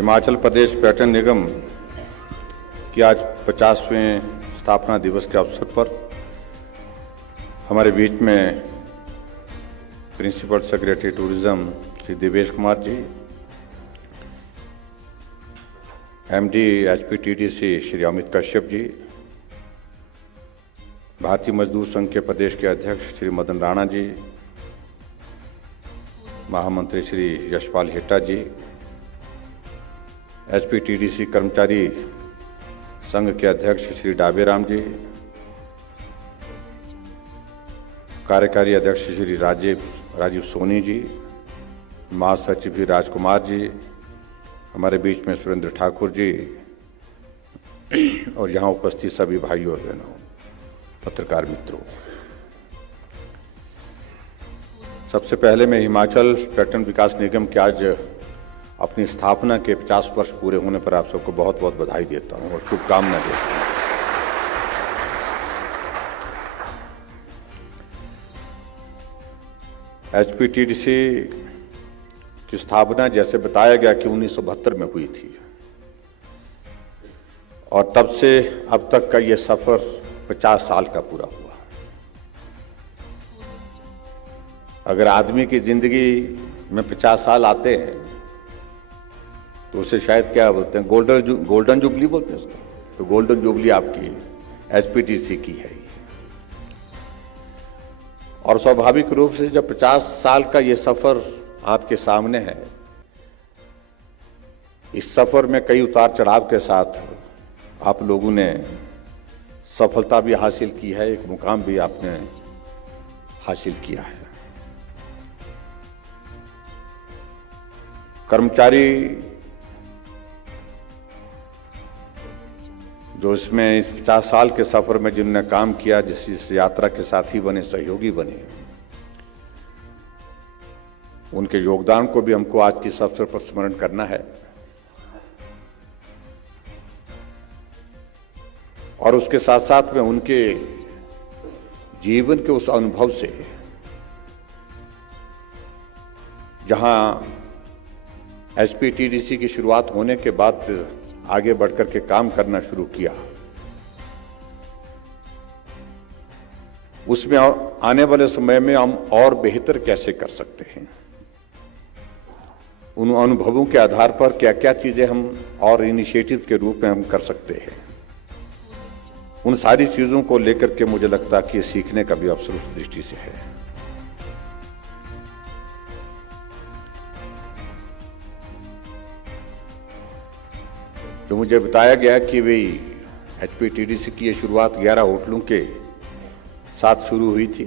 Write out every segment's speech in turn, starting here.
हिमाचल प्रदेश पर्यटन निगम की आज 50वें स्थापना दिवस के अवसर पर हमारे बीच में principal secretary tourism Shri Devesh Kumar ji, MD HPTDC Shri Amit Kashyap ji, Bharatiya Mazdoor संघ के प्रदेश के अध्यक्ष श्री मदन राणा जी, महामंत्री श्री यशपाल हेटा जी, एचपीटीडीसी कर्मचारी संघ के अध्यक्ष श्री डाबेराम जी, कार्यकारी अध्यक्ष श्री राजीव सोनी जी, महासचिव श्री राजकुमार जी, हमारे बीच में सुरेंद्र ठाकुर जी और यहाँ उपस्थित सभी भाइयों और बहनों, पत्रकार मित्रों, सबसे पहले मैं हिमाचल पर्यटन विकास निगम के आज अपनी स्थापना के 50 वर्ष पूरे होने पर आप सबको बहुत बहुत बधाई देता हूं और शुभकामना देता हूं। एचपीटीडीसी की स्थापना जैसे बताया गया कि 1972 में हुई थी और तब से अब तक का ये सफर 50 साल का पूरा हुआ। अगर आदमी की जिंदगी में 50 साल आते हैं तो उसे शायद क्या बोलते हैं, गोल्डन जुबली बोलते हैं उसको, तो गोल्डन जुबली आपकी एचपीटीसी की है। और स्वाभाविक रूप से जब 50 साल का ये सफर आपके सामने है, इस सफर में कई उतार चढ़ाव के साथ आप लोगों ने सफलता भी हासिल की है, एक मुकाम भी आपने हासिल किया है। कर्मचारी जो इसमें इस 50 साल के सफर में जिन्होंने काम किया, जिस यात्रा के साथी बने, सहयोगी बने, उनके योगदान को भी हमको आज के इस अवसर पर स्मरण करना है और उसके साथ साथ में उनके जीवन के उस अनुभव से जहां एचपीटीडीसी की शुरुआत होने के बाद आगे बढ़कर के काम करना शुरू किया, उसमें आने वाले समय में हम और बेहतर कैसे कर सकते हैं, उन अनुभवों के आधार पर क्या क्या चीजें हम और इनिशिएटिव के रूप में हम कर सकते हैं, उन सारी चीजों को लेकर के मुझे लगता है कि सीखने का भी अवसर उस दृष्टि से है। जो मुझे बताया गया कि भाई एचपीटीडीसी की ये शुरुआत 11 होटलों के साथ शुरू हुई थी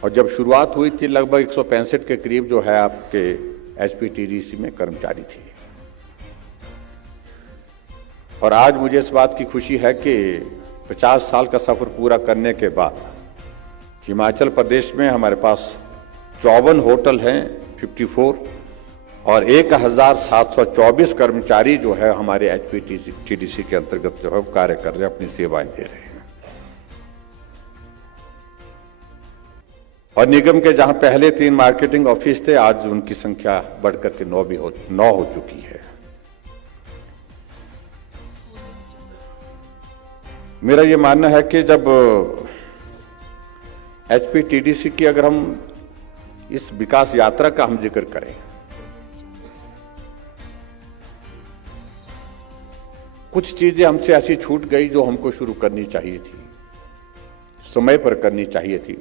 और जब शुरुआत हुई थी लगभग 165 के करीब जो है आपके एचपीटीडीसी में कर्मचारी थे। और आज मुझे इस बात की खुशी है कि 50 साल का सफर पूरा करने के बाद हिमाचल प्रदेश में हमारे पास 54 होटल हैं, 54, और 1724 कर्मचारी जो है हमारे एचपीटीडीसी के अंतर्गत जो है कार्य कर रहे हैं, अपनी सेवाएं दे रहे हैं। और निगम के जहां पहले 3 मार्केटिंग ऑफिस थे, आज उनकी संख्या बढ़कर के 9 हो चुकी है। मेरा ये मानना है कि जब एचपीटीडीसी की अगर हम इस विकास यात्रा का हम जिक्र करें, कुछ चीजें हमसे ऐसी छूट गई जो हमको शुरू करनी चाहिए थी, समय पर करनी चाहिए थी,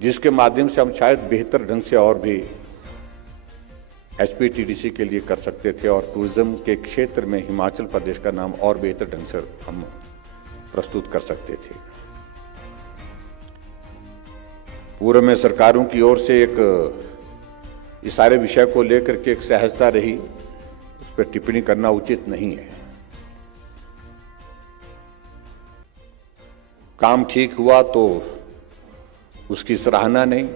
जिसके माध्यम से हम शायद बेहतर ढंग से और भी एचपीटीडीसी के लिए कर सकते थे और टूरिज्म के क्षेत्र में हिमाचल प्रदेश का नाम और बेहतर ढंग से हम प्रस्तुत कर सकते थे। पूर्व में सरकारों की ओर से इस सारे विषय को लेकर के एक सहजता रही, उस पर टिप्पणी करना उचित नहीं है। काम ठीक हुआ तो उसकी सराहना नहीं,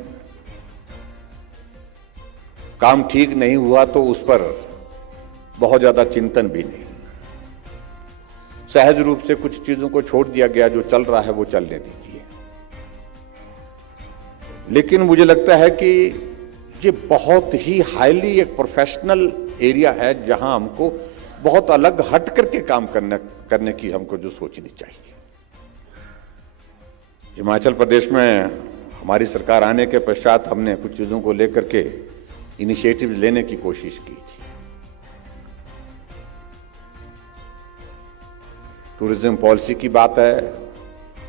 काम ठीक नहीं हुआ तो उस पर बहुत ज्यादा चिंतन भी नहीं। सहज रूप से कुछ चीजों को छोड़ दिया गया, जो चल रहा है वो चलने दीजिए। लेकिन मुझे लगता है कि ये बहुत ही हाईली एक प्रोफेशनल एरिया है जहां हमको बहुत अलग हट करके काम करने की हमको जो सोचनी चाहिए। हिमाचल प्रदेश में हमारी सरकार आने के पश्चात हमने कुछ चीजों को लेकर के इनिशिएटिव लेने की कोशिश की थी। टूरिज्म पॉलिसी की बात है,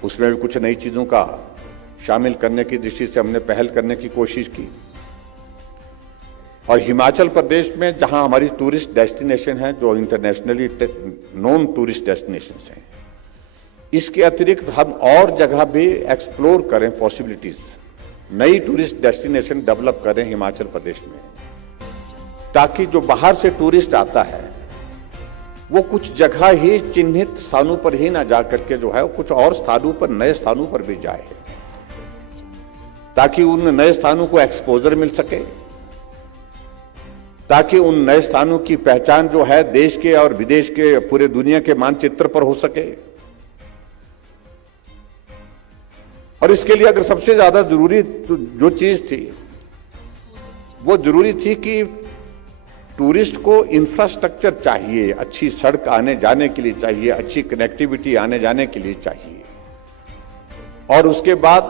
उसमें भी कुछ नई चीजों का शामिल करने की दृष्टि से हमने पहल करने की कोशिश की। और हिमाचल प्रदेश में जहां हमारी टूरिस्ट डेस्टिनेशन है, जो इंटरनेशनली नोन टूरिस्ट डेस्टिनेशंस हैं, इसके अतिरिक्त हम और जगह भी एक्सप्लोर करें, पॉसिबिलिटीज, नई टूरिस्ट डेस्टिनेशन डेवलप करें हिमाचल प्रदेश में, ताकि जो बाहर से टूरिस्ट आता है वो कुछ जगह ही चिन्हित स्थानों पर ही ना जा करके जो है कुछ और स्थानों पर, नए स्थानों पर भी जाए, ताकि उन नए स्थानों को एक्सपोजर मिल सके, ताकि उन नए स्थानों की पहचान जो है देश के और विदेश के, पूरे दुनिया के मानचित्र पर हो सके। और इसके लिए अगर सबसे ज्यादा जरूरी जो चीज थी वो जरूरी थी कि टूरिस्ट को इंफ्रास्ट्रक्चर चाहिए, अच्छी सड़क आने जाने के लिए चाहिए, अच्छी कनेक्टिविटी आने जाने के लिए चाहिए, और उसके बाद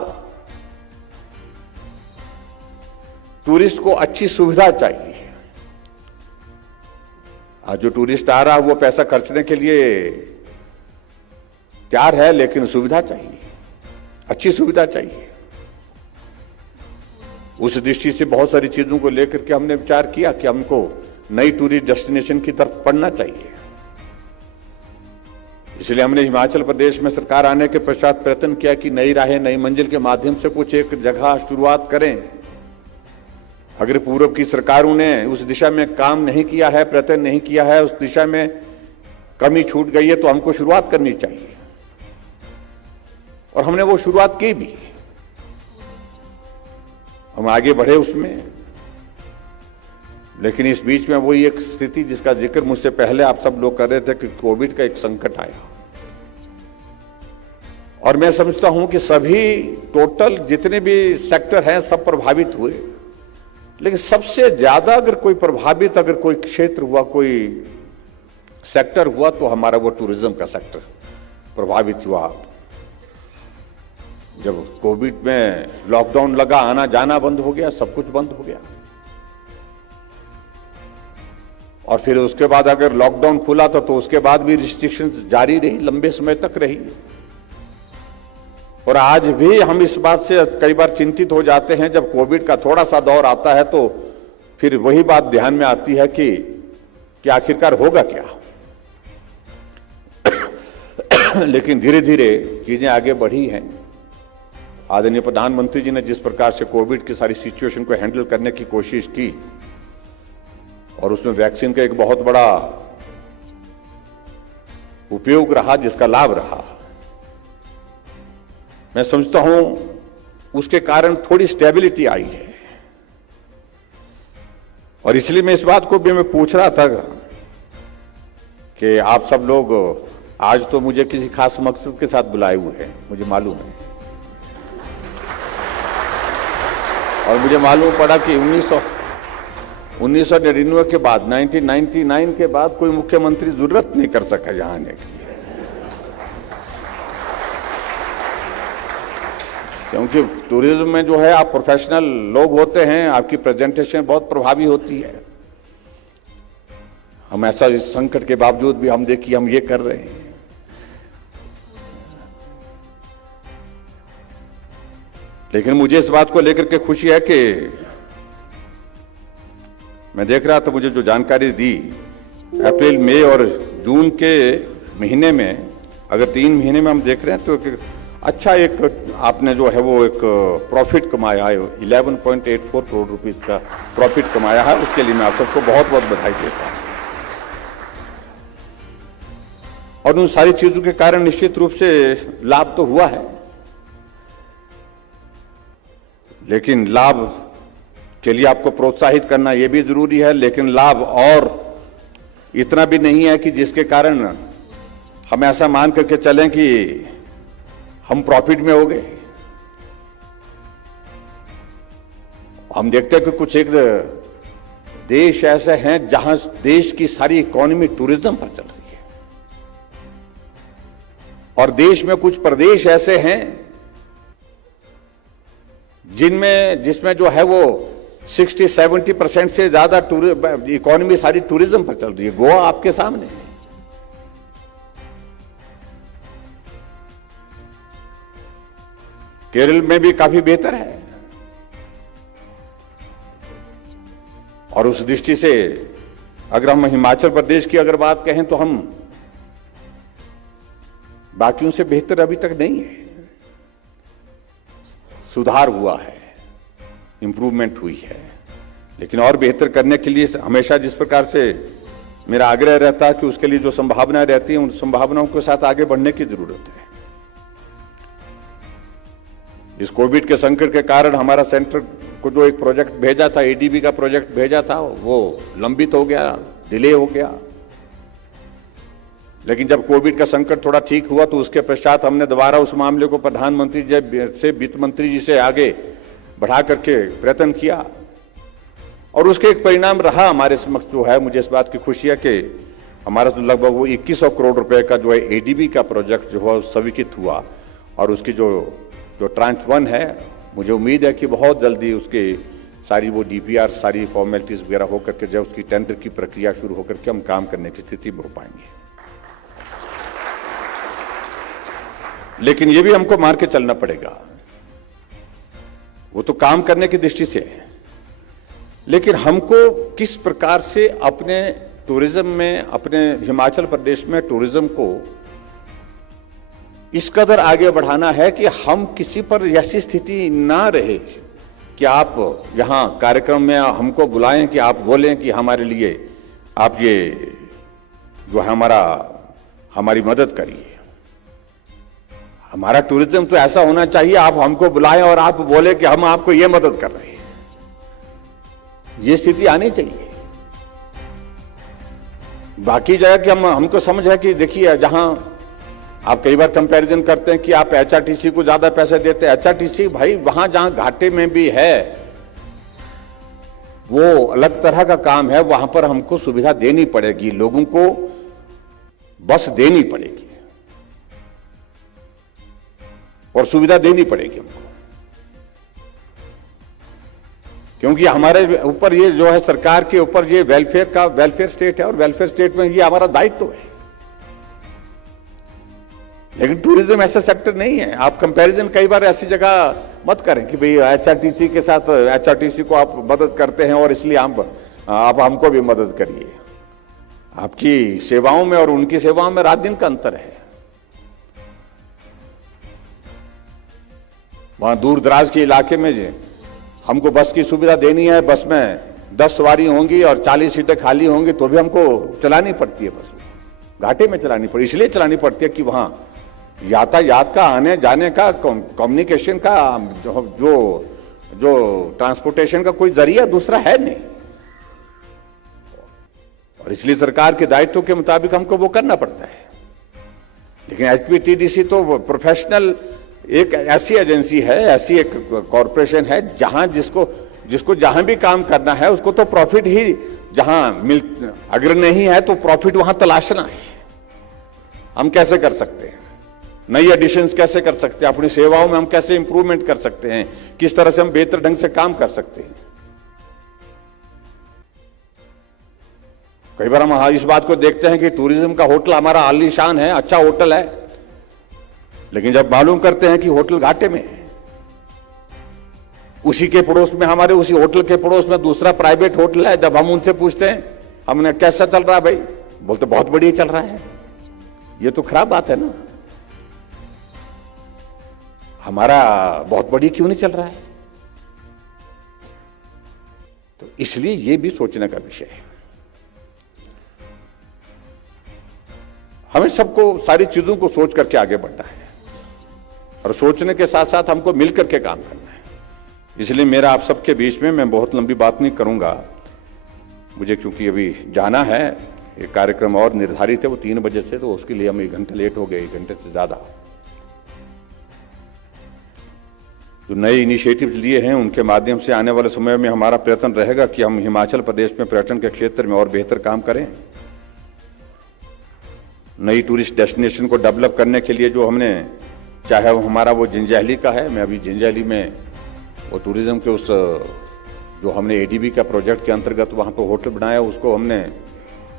टूरिस्ट को अच्छी सुविधा चाहिए। आज जो टूरिस्ट आ रहा है वो पैसा खर्चने के लिए तैयार है, लेकिन सुविधा चाहिए, अच्छी सुविधा चाहिए। उस दृष्टि से बहुत सारी चीजों को लेकर के हमने विचार किया कि हमको नई टूरिस्ट डेस्टिनेशन की तरफ बढ़ना चाहिए। इसलिए हमने हिमाचल प्रदेश में सरकार आने के पश्चात प्रयत्न किया कि नई राहें, नई मंजिल के माध्यम से कुछ एक जगह शुरुआत करें। अगर पूर्व की सरकारों ने उस दिशा में काम नहीं किया है, प्रयत्न नहीं किया है, उस दिशा में कमी छूट गई है, तो हमको शुरुआत करनी चाहिए। और हमने वो शुरुआत की भी, हम आगे बढ़े उसमें। लेकिन इस बीच में वही एक स्थिति जिसका जिक्र मुझसे पहले आप सब लोग कर रहे थे कि कोविड का एक संकट आया, और मैं समझता हूं कि सभी टोटल जितने भी सेक्टर हैं सब प्रभावित हुए। लेकिन सबसे ज्यादा अगर कोई प्रभावित, अगर कोई क्षेत्र हुआ, कोई सेक्टर हुआ, तो हमारा वो टूरिज्म का सेक्टर प्रभावित हुआ। जब कोविड में लॉकडाउन लगा, आना जाना बंद हो गया, सब कुछ बंद हो गया। और फिर उसके बाद अगर लॉकडाउन खुला था तो उसके बाद भी रिस्ट्रिक्शंस जारी रही, लंबे समय तक रही। और आज भी हम इस बात से कई बार चिंतित हो जाते हैं, जब कोविड का थोड़ा सा दौर आता है तो फिर वही बात ध्यान में आती है कि आखिरकार होगा क्या। लेकिन धीरे धीरे चीजें आगे बढ़ी हैं। आदरणीय प्रधानमंत्री जी ने जिस प्रकार से कोविड की सारी सिचुएशन को हैंडल करने की कोशिश की, और उसमें वैक्सीन का एक बहुत बड़ा उपयोग रहा, जिसका लाभ रहा, मैं समझता हूं उसके कारण थोड़ी स्टेबिलिटी आई है। और इसलिए मैं इस बात को भी मैं पूछ रहा था कि आप सब लोग आज तो मुझे किसी खास मकसद के साथ बुलाए हुए हैं, मुझे मालूम है। और मुझे मालूम पड़ा कि 1999 के बाद, 1999 के बाद कोई मुख्यमंत्री जरूरत नहीं कर सका यहां आने की, क्योंकि टूरिज्म में जो है आप प्रोफेशनल लोग होते हैं, आपकी प्रेजेंटेशन बहुत प्रभावी होती है। हम ऐसा इस संकट के बावजूद भी हम देखिए हम ये कर रहे हैं। लेकिन मुझे इस बात को लेकर के खुशी है कि मैं देख रहा था, मुझे जो जानकारी दी, अप्रैल, मई और जून के महीने में, अगर 3 महीने में हम देख रहे हैं तो अच्छा एक आपने जो है वो एक प्रॉफिट कमाया है, 11.84 करोड़ रुपीस का प्रॉफिट कमाया है। उसके लिए मैं आप सबको बहुत बहुत बधाई देता हूं। और उन सारी चीजों के कारण निश्चित रूप से लाभ तो हुआ है, लेकिन लाभ के लिए आपको प्रोत्साहित करना यह भी जरूरी है। लेकिन लाभ और इतना भी नहीं है कि जिसके कारण हम ऐसा मान करके चलें कि हम प्रॉफिट में हो गए। हम देखते हैं कि कुछ एक देश ऐसे हैं जहां देश की सारी इकोनॉमी टूरिज्म पर चल रही है, और देश में कुछ प्रदेश ऐसे हैं जिसमें जो है वो 60-70% से ज्यादा इकोनॉमी सारी टूरिज्म पर चल रही है। गोवा आपके सामने है। केरल में भी काफी बेहतर है। और उस दृष्टि से अगर हम हिमाचल प्रदेश की अगर बात कहें तो हम बाकियों से बेहतर अभी तक नहीं है। सुधार हुआ है, इंप्रूवमेंट हुई है, लेकिन और बेहतर करने के लिए हमेशा जिस प्रकार से मेरा आग्रह रहता है कि उसके लिए जो संभावनाएं रहती हैं उन संभावनाओं के साथ आगे बढ़ने की जरूरत है। इस कोविड के संकट के कारण हमारा सेंटर को जो एक प्रोजेक्ट भेजा था, एडीबी का प्रोजेक्ट भेजा था, वो लंबित हो गया, डिले हो गया। लेकिन जब कोविड का संकट थोड़ा ठीक हुआ तो उसके पश्चात हमने दोबारा उस मामले को प्रधानमंत्री जी से, वित्त मंत्री जी से आगे बढ़ा करके प्रयत्न किया, और उसके एक परिणाम रहा हमारे समक्ष जो है। मुझे इस बात की खुशी है कि हमारा तो लगभग वो 2100 करोड़ रुपए का जो है एडीबी का प्रोजेक्ट जो है स्वीकृत हुआ, और उसकी जो ट्रांच 1 है, मुझे उम्मीद है कि बहुत जल्दी उसके सारी वो डीपीआर, सारी फॉर्मेलिटीज वगैरह होकर के जब उसकी टेंडर की प्रक्रिया शुरू होकर के हम काम करने की स्थिति में हो पाएंगे। लेकिन ये भी हमको मार के चलना पड़ेगा। वो तो काम करने की दृष्टि से है, लेकिन हमको किस प्रकार से अपने टूरिज्म में, अपने हिमाचल प्रदेश में टूरिज्म को इस कदर आगे बढ़ाना है कि हम किसी पर ऐसी स्थिति ना रहे कि आप यहां कार्यक्रम में हमको बुलाएं कि आप बोलें कि हमारे लिए आप ये जो है हमारी मदद करिए। हमारा टूरिज्म तो ऐसा होना चाहिए, आप हमको बुलाएं और आप बोले कि हम आपको ये मदद कर रहे हैं। ये स्थिति आनी चाहिए। बाकी जगह कि हमको समझ है कि देखिए, जहां आप कई बार कंपैरिजन करते हैं कि आप एचआरटीसी को ज्यादा पैसे देते हैं। एचआरटीसी भाई वहां जहां घाटे में भी है वो अलग तरह का काम है, वहां पर हमको सुविधा देनी पड़ेगी, लोगों को बस देनी पड़ेगी और सुविधा देनी पड़ेगी हमको, क्योंकि हमारे ऊपर ये जो है, सरकार के ऊपर ये वेलफेयर स्टेट है, और वेलफेयर स्टेट में ये हमारा दायित्व है। लेकिन टूरिज्म ऐसा सेक्टर नहीं है। आप कंपैरिजन कई बार ऐसी जगह मत करें कि भाई एचआरटीसी के साथ, एचआरटीसी को आप मदद करते हैं और इसलिए आप हमको भी मदद करिए। आपकी सेवाओं में और उनकी सेवाओं में रात दिन का अंतर है। वहां दूर दराज के इलाके में हमको बस की सुविधा देनी है, बस में 10 सवारी होंगी और 40 सीटें खाली होंगी तो भी हमको चलानी पड़ती है। बस घाटे में चलानी पड़ती, इसलिए चलानी पड़ती है कि वहां यातायात का, आने जाने का, कम्युनिकेशन का, जो ट्रांसपोर्टेशन का कोई जरिया दूसरा है नहीं, और इसलिए सरकार के दायित्व के मुताबिक हमको वो करना पड़ता है। लेकिन एचपीटीडीसी तो प्रोफेशनल एक ऐसी एजेंसी है, ऐसी एक कॉरपोरेशन है जहां जिसको जहां भी काम करना है उसको तो प्रॉफिट ही अगर नहीं है तो प्रॉफिट वहां तलाशना है। हम कैसे कर सकते हैं, नई एडिशंस कैसे कर सकते हैं, अपनी सेवाओं में हम कैसे इंप्रूवमेंट कर सकते हैं, किस तरह से हम बेहतर ढंग से काम कर सकते हैं। कई बार हम इस बात को देखते हैं कि टूरिज्म का होटल हमारा आलीशान है, अच्छा होटल है, लेकिन जब मालूम करते हैं कि होटल घाटे में है, उसी के पड़ोस में, हमारे उसी होटल के पड़ोस में दूसरा प्राइवेट होटल है, जब हम उनसे पूछते हैं हमने कैसा चल रहा है भाई, बोलते बहुत बढ़िया चल रहा है। ये तो खराब बात है ना, हमारा बहुत बढ़िया क्यों नहीं चल रहा है? तो इसलिए ये भी सोचने का विषय है। हमें सबको सारी चीजों को सोच करके आगे बढ़ना है, और सोचने के साथ साथ हमको मिलकर के काम करना है। इसलिए मेरा आप सबके बीच में, मैं बहुत लंबी बात नहीं करूंगा, मुझे क्योंकि अभी जाना है, एक कार्यक्रम और निर्धारित है वो 3 बजे से, तो उसके लिए हम 1 घंटे लेट हो गए, 1 घंटे से ज्यादा। जो नए इनिशिएटिव लिए हैं उनके माध्यम से आने वाले समय में हमारा प्रयत्न रहेगा कि हम हिमाचल प्रदेश में पर्यटन के क्षेत्र में और बेहतर काम करें। नई टूरिस्ट डेस्टिनेशन को डेवलप करने के लिए जो हमने, चाहे वो हमारा वो जंजैहली का है, मैं अभी जंजैहली में वो टूरिज्म के उस जो हमने एडीबी का प्रोजेक्ट के अंतर्गत वहाँ पर होटल बनाया, उसको हमने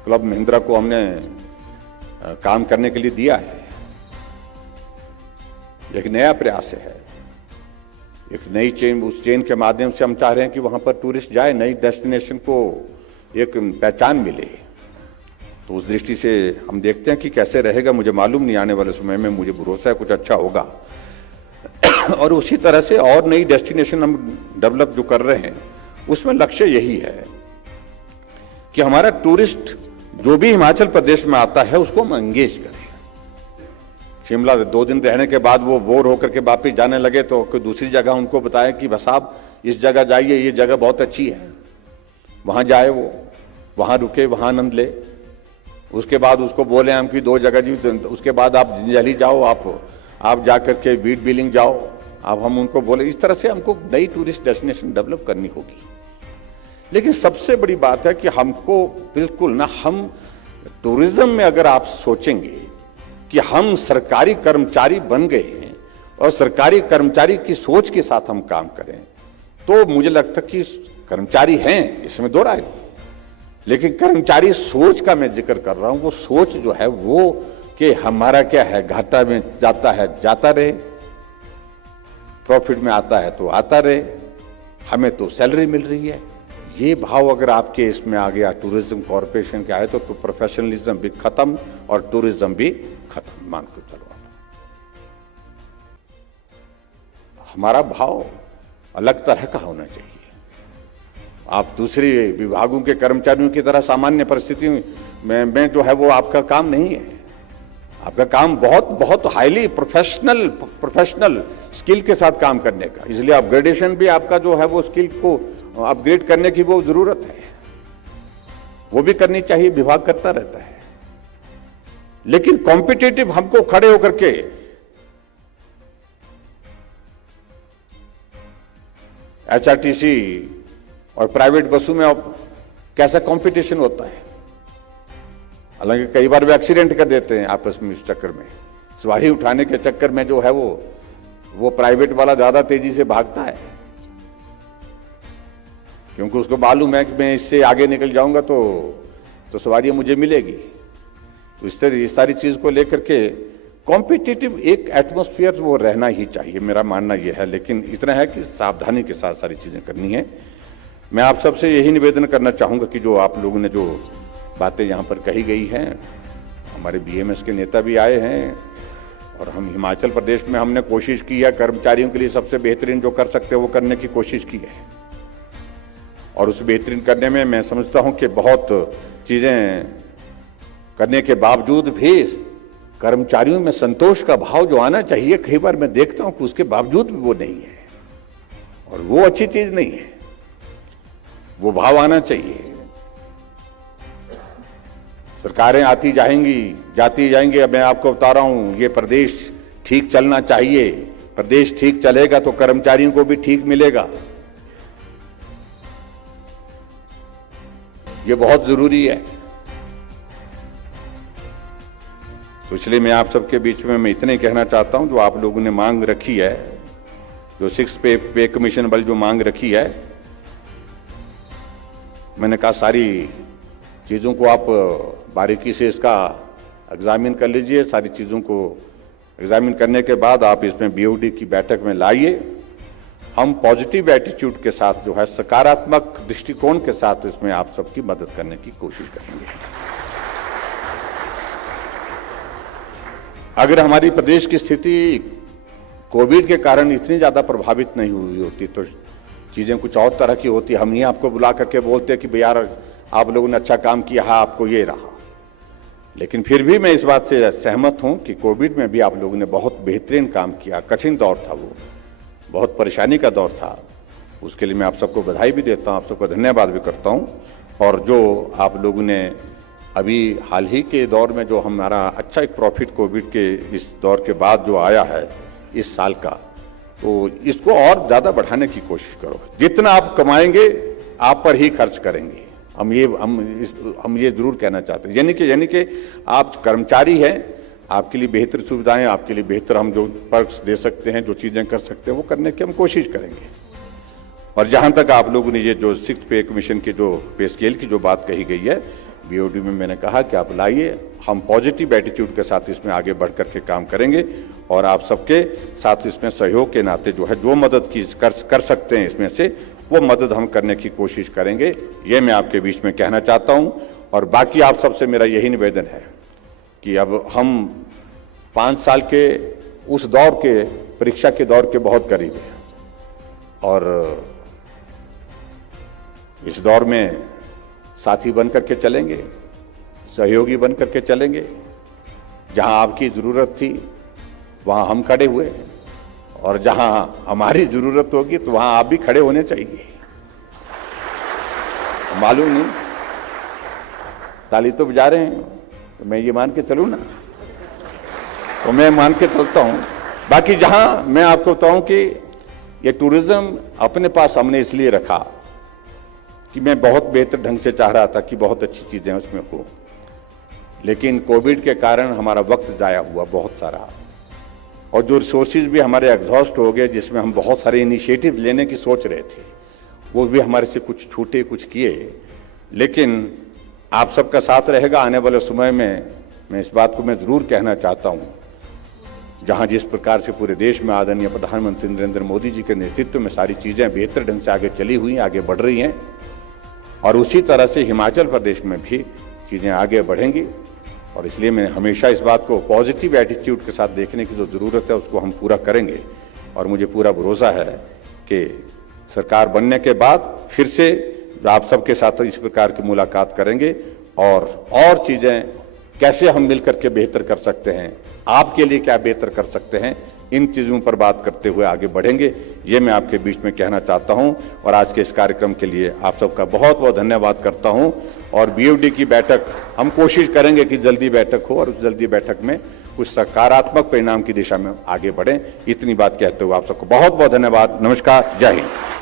क्लब महिंद्रा को हमने काम करने के लिए दिया है। एक नया प्रयास है, एक नई चेन, उस चेन के माध्यम से हम चाह रहे हैं कि वहाँ पर टूरिस्ट जाए, नई डेस्टिनेशन को एक पहचान मिले। तो उस दृष्टि से हम देखते हैं कि कैसे रहेगा, मुझे मालूम नहीं, आने वाले समय में मुझे भरोसा है कुछ अच्छा होगा। और उसी तरह से और नई डेस्टिनेशन हम डेवलप जो कर रहे हैं उसमें लक्ष्य यही है कि हमारा टूरिस्ट जो भी हिमाचल प्रदेश में आता है उसको हम एंगेज करें। शिमला 2 दिन रहने के बाद वो बोर होकर के वापिस जाने लगे तो कोई दूसरी जगह उनको बताएं कि बस आप इस जगह जाइए, ये जगह बहुत अच्छी है, वहां जाए, वो वहां रुके, वहां आनंद ले। उसके बाद उसको बोले हम कि 2 जगह जी, उसके बाद आप जंजैहली जाओ, आप जाकर के बीट बिलिंग जाओ, अब हम उनको बोले। इस तरह से हमको नई टूरिस्ट डेस्टिनेशन डेवलप करनी होगी। लेकिन सबसे बड़ी बात है कि हमको बिल्कुल ना, हम टूरिज्म में अगर आप सोचेंगे कि हम सरकारी कर्मचारी बन गए हैं और सरकारी कर्मचारी की सोच के साथ हम काम करें, तो मुझे लगता कि कर्मचारी हैं, इसमें दो राय नहीं। लेकिन कर्मचारी सोच का मैं जिक्र कर रहा हूं, वो सोच जो है वो कि हमारा क्या है, घाटा में जाता है जाता रहे, प्रॉफिट में आता है तो आता रहे, हमें तो सैलरी मिल रही है। ये भाव अगर आपके इसमें आ गया, टूरिज्म कॉर्पोरेशन के आए तो प्रोफेशनलिज्म भी खत्म और टूरिज्म भी खत्म, मान के चलो। हमारा भाव अलग तरह का होना चाहिए। आप दूसरे विभागों के कर्मचारियों की तरह सामान्य परिस्थिति में जो है वो आपका काम नहीं है। आपका काम बहुत बहुत हाईली प्रोफेशनल स्किल के साथ काम करने का, इसलिए अपग्रेडेशन भी आपका जो है वो स्किल को अपग्रेड करने की वो जरूरत है, वो भी करनी चाहिए, विभाग करता रहता है। लेकिन कॉम्पिटिटिव हमको खड़े होकर के एचआरटीसी और प्राइवेट बसों में अब कैसा कंपटीशन होता है। हालांकि कई बार वे एक्सीडेंट कर देते हैं आपस में, इस चक्कर में सवारी उठाने के चक्कर में जो है वो प्राइवेट वाला ज्यादा तेजी से भागता है, क्योंकि उसको मालूम है कि मैं इससे आगे निकल जाऊंगा तो सवारी मुझे मिलेगी। तो इस सारी चीज को लेकर के कॉम्पिटिटिव एक एटमॉस्फेयर वो रहना ही चाहिए, मेरा मानना यह है। लेकिन इतना है कि सावधानी के साथ सारी चीजें करनी है। मैं आप सबसे यही निवेदन करना चाहूंगा कि जो आप लोगों ने जो बातें यहाँ पर कही गई हैं, हमारे बीएमएस के नेता भी आए हैं और हम हिमाचल प्रदेश में हमने कोशिश की है, कर्मचारियों के लिए सबसे बेहतरीन जो कर सकते हैं वो करने की कोशिश की है। और उस बेहतरीन करने में मैं समझता हूं कि बहुत चीजें करने के बावजूद भी कर्मचारियों में संतोष का भाव जो आना चाहिए, कई बार मैं देखता हूं कि उसके बावजूद भी वो नहीं है, और वो अच्छी चीज नहीं है। वो भाव आना चाहिए। सरकारें आती जाएंगी, जाती जाएंगी। अब मैं आपको बता रहा हूं, ये प्रदेश ठीक चलना चाहिए। प्रदेश ठीक चलेगा तो कर्मचारियों को भी ठीक मिलेगा, ये बहुत जरूरी है। तो इसलिए मैं आप सबके बीच में मैं इतने कहना चाहता हूं, जो आप लोगों ने मांग रखी है, जो 6 पे कमीशन वाली जो मांग रखी है, मैंने कहा सारी चीजों को आप बारीकी से इसका एग्जामिन कर लीजिए। सारी चीजों को एग्जामिन करने के बाद आप इसमें बीओडी की बैठक में लाइए। हम पॉजिटिव एटीट्यूड के साथ जो है, सकारात्मक दृष्टिकोण के साथ इसमें आप सबकी मदद करने की कोशिश करेंगे। अगर हमारी प्रदेश की स्थिति कोविड के कारण इतनी ज्यादा प्रभावित नहीं हुई होती तो चीजें कुछ और तरह की होती। हम ही आपको बुला करके बोलते कि भाई यार आप लोगों ने अच्छा काम किया, आपको ये रहा। लेकिन फिर भी मैं इस बात से सहमत हूं कि कोविड में भी आप लोगों ने बहुत बेहतरीन काम किया। कठिन दौर था, वो बहुत परेशानी का दौर था। उसके लिए मैं आप सबको बधाई भी देता हूं, आप सबको धन्यवाद भी करता हूं। और जो आप लोगों ने अभी हाल ही के दौर में जो हमारा अच्छा एक प्रॉफिट कोविड के इस दौर के बाद जो आया है इस साल का, तो इसको और ज्यादा बढ़ाने की कोशिश करो। जितना आप कमाएंगे आप पर ही खर्च करेंगे। हम ये जरूर कहना चाहते हैं, यानी कि आप कर्मचारी हैं, आपके लिए बेहतर सुविधाएं, आपके लिए बेहतर हम जो पर्क्स दे सकते हैं, जो चीजें कर सकते हैं वो करने की हम कोशिश करेंगे। और जहां तक आप लोगों ने ये जो 6th पे कमीशन की जो पे स्केल की जो बात कही गई है, बीओडी में मैंने कहा कि आप लाइए, हम पॉजिटिव एटीट्यूड के साथ इसमें आगे बढ़ करके काम करेंगे और आप सबके साथ इसमें सहयोग के नाते जो है जो मदद की कर सकते हैं इसमें से वो मदद हम करने की कोशिश करेंगे। ये मैं आपके बीच में कहना चाहता हूं। और बाकी आप सबसे मेरा यही निवेदन है कि अब हम 5 साल के उस दौर के परीक्षा के दौर के बहुत करीब हैं और इस दौर में साथी बन करके चलेंगे, सहयोगी बन करके चलेंगे। जहां आपकी जरूरत थी वहां हम खड़े हुए और जहां हमारी जरूरत होगी तो वहां आप भी खड़े होने चाहिए। मालूम नहीं, ताली तो बजा रहे हैं, तो मैं ये मान के चलूं ना, तो मैं मान के चलता हूं। बाकी जहां मैं आपको बताऊं कि ये टूरिज्म अपने पास हमने इसलिए रखा कि मैं बहुत बेहतर ढंग से चाह रहा था कि बहुत अच्छी चीजें उसमें हो, लेकिन कोविड के कारण हमारा वक्त जाया हुआ बहुत सारा और जो रिसोर्सेज भी हमारे एग्जॉस्ट हो गए, जिसमें हम बहुत सारे इनिशिएटिव लेने की सोच रहे थे वो भी हमारे से कुछ छूटे, कुछ किए। लेकिन आप सबका साथ रहेगा आने वाले समय में। मैं इस बात को मैं जरूर कहना चाहता हूं, जहां जिस प्रकार से पूरे देश में आदरणीय प्रधानमंत्री नरेंद्र मोदी जी के नेतृत्व में सारी चीजें बेहतर ढंग से आगे चली हुई, आगे बढ़ रही हैं और उसी तरह से हिमाचल प्रदेश में भी चीजें आगे बढ़ेंगी। और इसलिए मैं हमेशा इस बात को पॉजिटिव एटीट्यूड के साथ देखने की जो जरूरत है उसको हम पूरा करेंगे। और मुझे पूरा भरोसा है कि सरकार बनने के बाद फिर से आप सबके साथ इस प्रकार की मुलाकात करेंगे और चीजें कैसे हम मिलकर के बेहतर कर सकते हैं, आपके लिए क्या बेहतर कर सकते हैं, इन चीजों पर बात करते हुए आगे बढ़ेंगे। ये मैं आपके बीच में कहना चाहता हूं और आज के इस कार्यक्रम के लिए आप सबका बहुत बहुत धन्यवाद करता हूं। और बीओडी की बैठक हम कोशिश करेंगे कि जल्दी बैठक हो और उस जल्दी बैठक में कुछ सकारात्मक परिणाम की दिशा में आगे बढ़ें। इतनी बात कहते हुए आप सबको बहुत बहुत धन्यवाद। नमस्कार, जय हिंद।